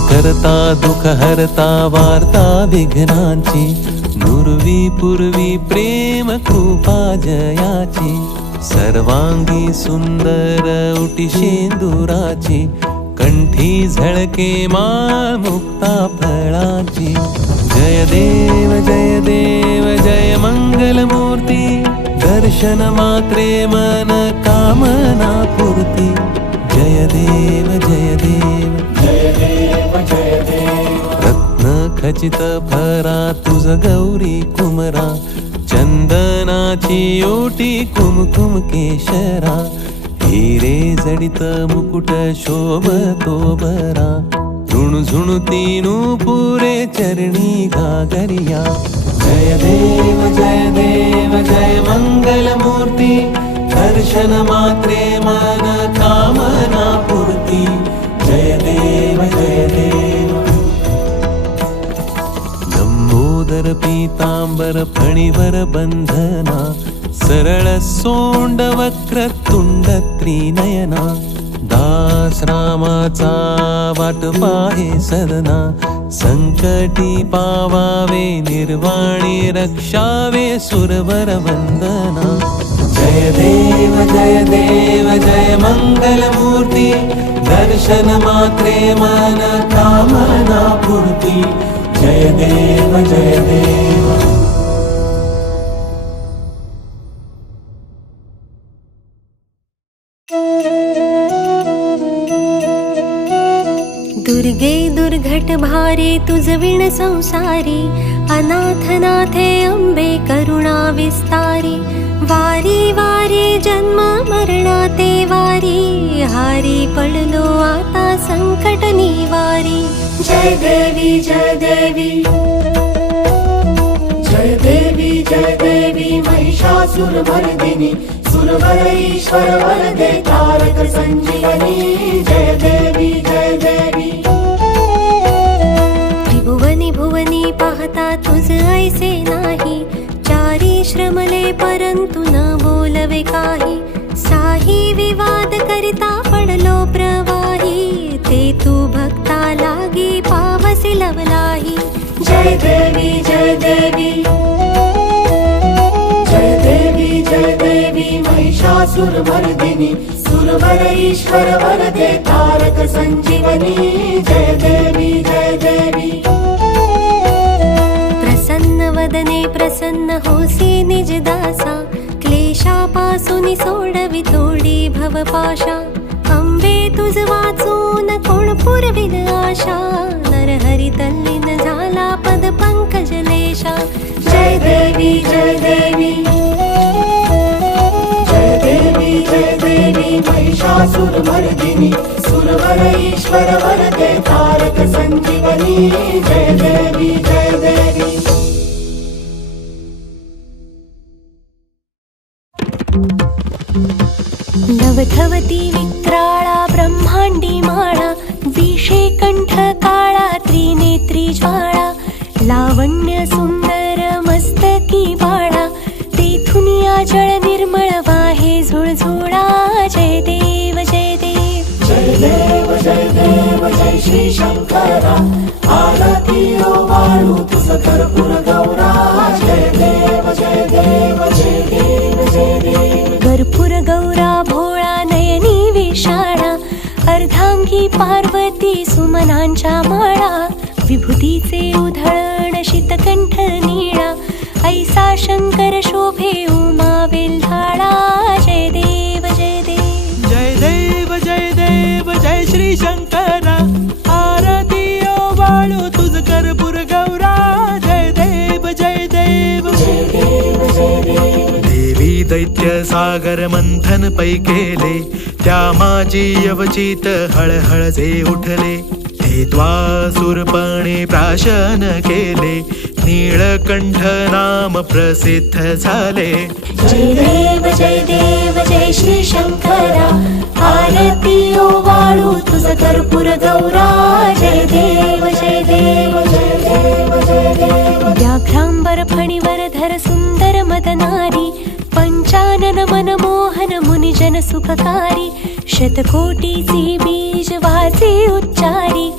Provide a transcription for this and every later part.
करता दुःख हरता वार्ता विघ्नांची, नुरवी पूर्वी प्रेम कृपा जयाची, सर्वांगी सुंदर उटी शेंदुराची, कंठी झळके माळ मुक्ता फळाची. जय देव जय मंगल मूर्ती, दर्शन मात्रे मन कामना पूर्ती. जय देव जय देव जय देव जय देव. रत्न खचित भरा तुझ गौरी कुमरा, चंदनाची ओटी कुमकुम केशरा, हिरे जडित मुकुट शोभतो बरा, झुणझुणती नूपुरे चरणी घागरिया. जय देव जय मंगल मूर्ती, दर्शन मात्रे मन कामना पूर्ती. जय देव जय देव. लंबोदर पीतांबर फणीवर बंधना, सरळ सोंड वक्र तुंड त्रिनयना, दास रामाचा वाट पाहे सदना, संकटी पावावे निर्वाणी रक्षावे सुरवर वंदना. जय देव जय मंगल मूर्ती, दर्शन मात्रे मन कामना पूर्ती. जय देव जय देव. दुर्गे दुर्घट भारे तुझ विण संसारी, अनाथ नाथे अंबे करुणा विस्तारी. वारी वारी जन्म मरणाते वारी, हारी पडलो आता संकट निवारी. जय देवी जय देवी. जय देवी जय देवी महिषासुरमर्दिनी, सुरवर ईश्वर वरदे तारक संजीवनी. जय देवी जय देवी. त्रिभुवनी भुवनी पाहता तुझ ऐसे नाही, चारी श्रमले परंतु न बोलवे काही. साही विवाद करिता पडलो प्रवाही, ते तू भक्ता लागी पावसी लवलाही. जय देवी जय देवी. जय देवी जय देवी महिषासुरमर्दिनी, सुरवर ईश्वर वरदे तारक संजीवनी. जय देवी जय देवी. प्रसन्न वदने प्रसन्न होसी निज दासा, क्लेशापासून सोडवी थोडी भवपाशा. अंबे तुझ वाचून कोण पुरविल आशा, नरहरी तल्लीन झाला पद पंकजलेशा. जय देवी जय देवी. जय देवी जय देवी महिषासुरमर्दिनी, सुरवर ईश्वर वरदे तारक संजीवनी. जय देवी जय देवी. नवधवती विक्राळा ब्रह्मांडी माळा, विषे कंठ काळा त्रिनेत्री ज्वाळा. लावण्य सुंदर मस्तकी बाळा, तेथून जळ निर्मळ वाहे झुळझुळा. जय देव जय देव. जय देव जय देव जय श्री शंकरा, आरती ओवाळू तुझ कर्पूर गौरा. जय देव जय देव जय देव जय देव. कर्पूर गौरा भोळा नयनी विशाळा, अर्धांगी पार्वती सुमनांच्या माळा. विभूतीचे उधळण शीतकंठ नीळा, ऐसा शंकर शोभे उमा वेल्हाळा. जय देव जय देव. जय देव जय श्री शंकरा, आरती ओवाळू तुझ कर्पूर गौरा. जय देव जय देव जय देव जय देव. देवी दैत्य सागर मंथन पै केले, त्या माझी अवचित हळहळ जे उठले. ते द्वासुरपणे प्राशन केले, नीळकंठ नाम प्रसिद्ध झाले. जय देव जय श्री शंकरा, आरती ओवाळू तुझ कर्पूर गौरा. जय देव जय देव जय देव जय देव. व्याघ्रांबर फणीवर धर सुंदर मदनारी, पंचानन मनमोहन मुनिजन सुखकारी. शतकोटीची बीज वाचे उच्चारी,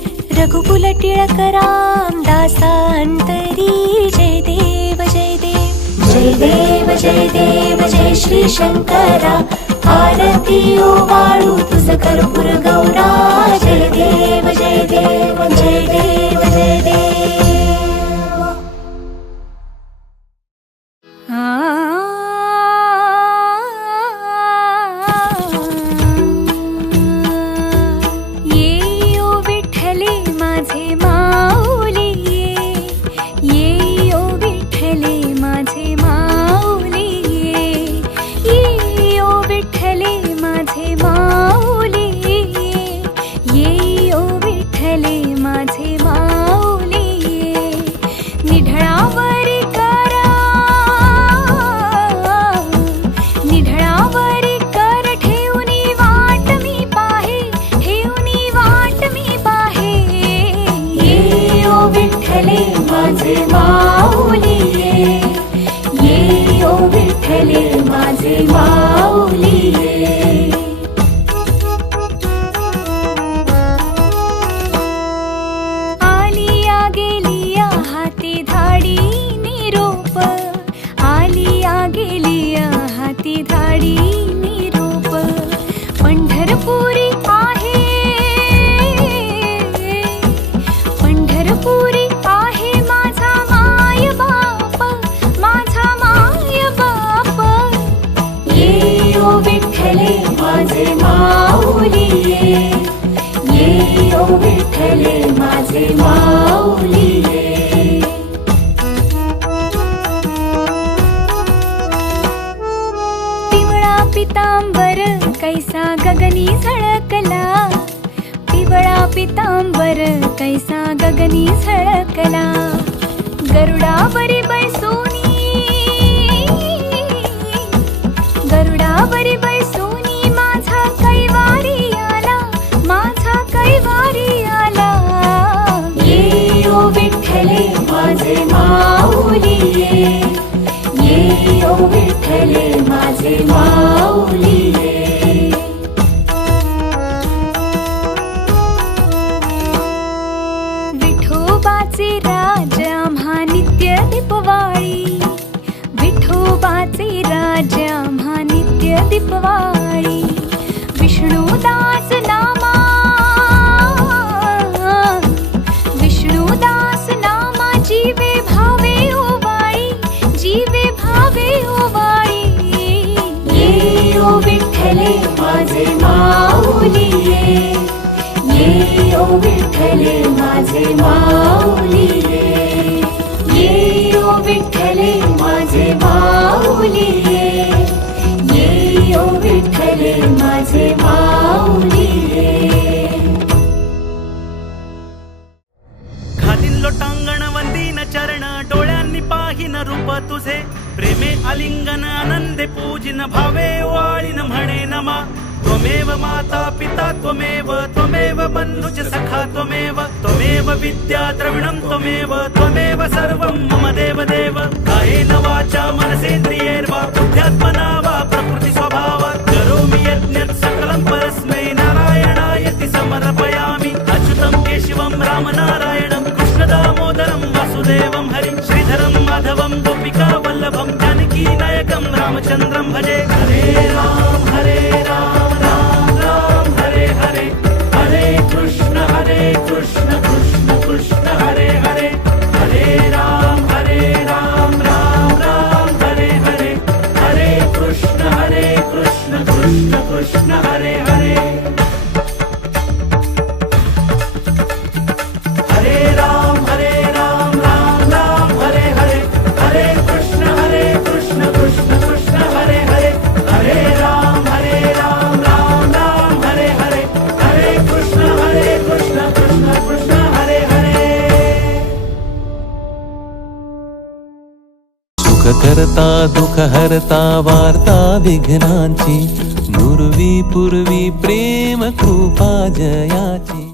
रघुकुल टिळक रामदासा अंतरी जय देव जय देव जय देव जय देव जय श्री शंकरा आरती ओवाळू तुझ कर्पूर गौरा जय देव जय देव जय देव जय देव ये ओ विठ्ठले माझे माऊली ये ओ विठ्ठले माझे माऊली ये ओ विठ्ठले माझे माऊली ये ओ विठ्ठले माझे माऊली निढळावरी करा निढळावरी कर ठेवनी वाट मी पाहे ठेवनी वाट मी पाहे ये ओ विठ्ठले माझे माऊली ये ओ विठ्ठले माझे माऊली आलिया गेलिया हाती धाडी निरोप आलिया गेलिया हाती धाडी निरोप पंढरपुरी आहे पंढरपुरी आहे माझा माय बाप ये ओ विठ्ठले माझे माऊली ये ओ विठ्ठले माझे माऊली पिवळा पितांबर कैसा गगनी झळकला पिवळा पितांबर कैसा गगनी झळकला गरुडावरी बैसोनी गरुडावरी बैसोनी माझा कैवारी आला माझा कैवारी आला ये ओ विठ्ठले माझे माऊली ये ओ विठ्ठले माझे माऊली विठोबाचे राज आम्हा नित्य दीपवाळी विठोबाचे राज आम्हा नित्य दीपवाळी विष्णुदास नामा विष्णुदास नामा जीवे भावे ओवाळी जीवे भावे ओवाळी ये ओ विठ्ठले माझे माऊली ये ओ विठ्ठले माझे माऊली ये ओ विठ्ठले माझे माऊली ये ओ विठ्ठले माझे माऊली घालीन लोटांगण वंदीन चरण डोळ्यांनी पाहिन रूप तुझे प्रेमे आलिंगन आनंदे पूजिन भावे वाळीन म्हणे नमा त्वमेव माता पिता त्वमेव त्वमेव बन्धुच सखा त्वमेव त्वमेव विद्या द्रविणं त्वमेव त्वमेव सर्वं मम देव देव कायेन वाचा मनसेन्द्रियैर्वा बुद्ध्यात्मना वा प्रकृति स्वभावात् करोमि यज्ञं सकलं परस्मै नारायणायति समर्पयामि अच्युतं केशवं रामनारायणं कृष्णदामोदरं वासुदेवं हरिं श्रीधरं माधवं गोपिका वल्लभं जानकी नायकं रामचन्द्रं भजे हरे राम राम राम हरे हरे हरे कृष्ण कृष्ण कृष्ण हरे हरे हरे राम राम राम हरे हरे हरे कृष्ण कृष्ण कृष्ण हरे हरे हरे राम राम राम हरे हरे हरे कृष्ण कृष्ण कृष्ण हरे हरे हरे राम राम राम हरे हरे हरे कृष्ण कृष्ण कृष्ण हरे हरे सुख करता दुःख हरता वार्ता विघ्नांची नुरवी पूर्वी प्रेम कृपा जयाची